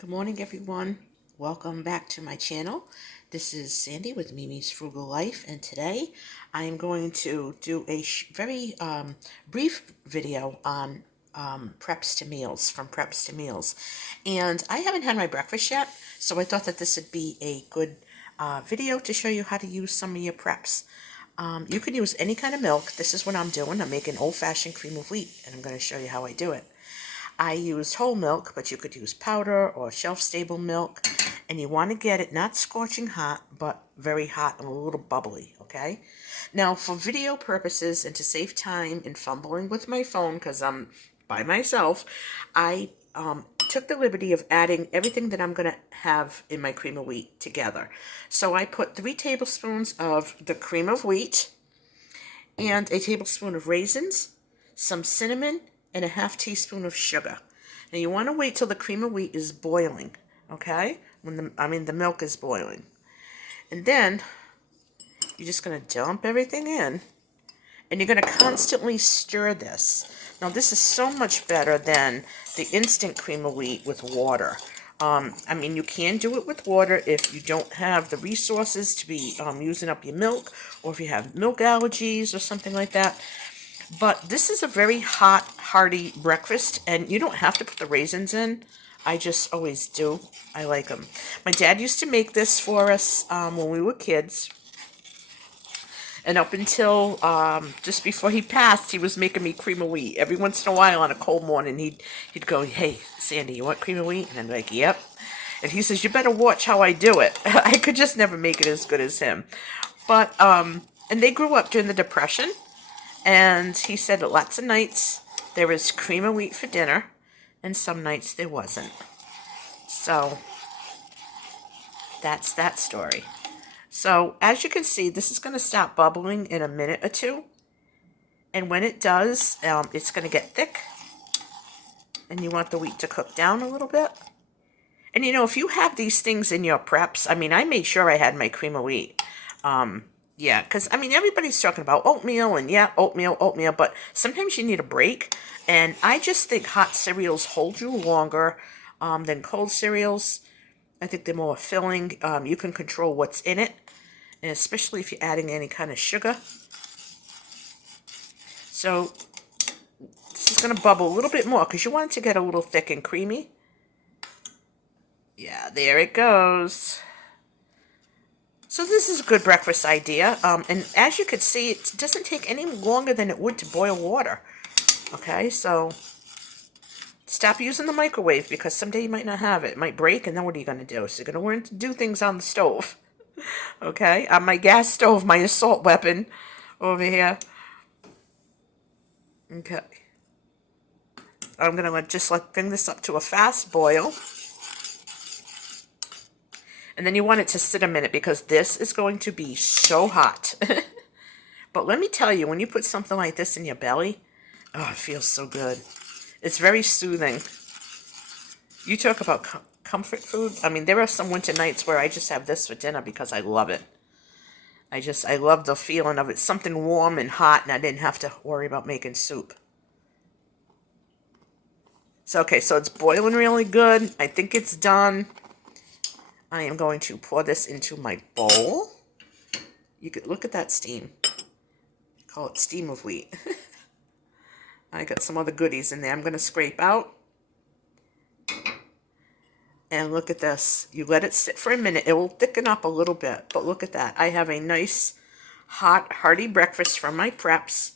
Good morning, everyone. Welcome back to my channel. This is Sandy with Mimi's Frugal Life, and today I am going to do a very brief video on preps to meals, from preps to meals. And I haven't had my breakfast yet, so I thought that this would be a good video to show you how to use some of your preps. You could use any kind of milk. This is what I'm doing. I'm making old-fashioned cream of wheat, and I'm going to show you how I do it. I used whole milk, but you could use powder or shelf-stable milk. And you want to get it not scorching hot, but very hot and a little bubbly, okay? Now, for video purposes and to save time in fumbling with my phone, because I'm by myself, I took the liberty of adding everything that I'm going to have in my cream of wheat together. So I put 3 tablespoons of the cream of wheat and a tablespoon of raisins, some cinnamon, and a half teaspoon of sugar. Now you want to wait till the cream of wheat is boiling, okay? The milk is boiling. And then you're just going to dump everything in, and you're going to constantly stir this. Now this is so much better than the instant cream of wheat with water. You can do it with water if you don't have the resources to be using up your milk, or if you have milk allergies or something like that. But this is a very hot, hearty breakfast, and you don't have to put the raisins in. I just always do. I like them. My dad used to make this for us when we were kids. And up until just before he passed, he was making me cream of wheat. Every once in a while on a cold morning, he'd go, "Hey, Sandy, you want cream of wheat?" And I'm like, "Yep." And he says, "You better watch how I do it." I could just never make it as good as him. But, and they grew up during the Depression. And he said that lots of nights there was cream of wheat for dinner, and some nights there wasn't. So that's that story. So as you can see, this is going to stop bubbling in a minute or two. And when it does, it's going to get thick. And you want the wheat to cook down a little bit. And if you have these things in your preps, I made sure I had my cream of wheat. Yeah, because, everybody's talking about oatmeal, and yeah, oatmeal, but sometimes you need a break, and I just think hot cereals hold you longer than cold cereals. I think they're more filling. You can control what's in it, and especially if you're adding any kind of sugar. So this is going to bubble a little bit more, because you want it to get a little thick and creamy. Yeah, there it goes. So this is a good breakfast idea, and as you can see, it doesn't take any longer than it would to boil water. Okay, so stop using the microwave, because someday you might not have it. It might break, and then what are you going to do? So you're going to learn to do things on the stove. Okay, on my gas stove, my assault weapon over here. Okay. I'm going to just bring this up to a fast boil. And then you want it to sit a minute, because this is going to be so hot. But let me tell you, when you put something like this in your belly, oh, it feels so good. It's very soothing. You talk about comfort food. There are some winter nights where I just have this for dinner because I love it. I love the feeling of it. Something warm and hot, and I didn't have to worry about making soup. So, okay, so it's boiling really good. I think it's done. I am going to pour this into my bowl. You could look at that steam. Call it steam of wheat. I got some other goodies in there I'm going to scrape out. And look at this. You let it sit for a minute. It will thicken up a little bit. But look at that. I have a nice, hot, hearty breakfast from my preps.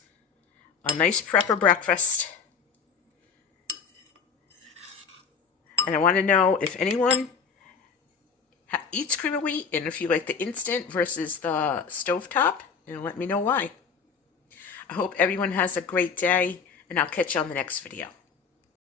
A nice prepper breakfast. And I want to know if anyone eats cream of wheat, and if you like the instant versus the stovetop, and let me know why. I hope everyone has a great day, and I'll catch you on the next video.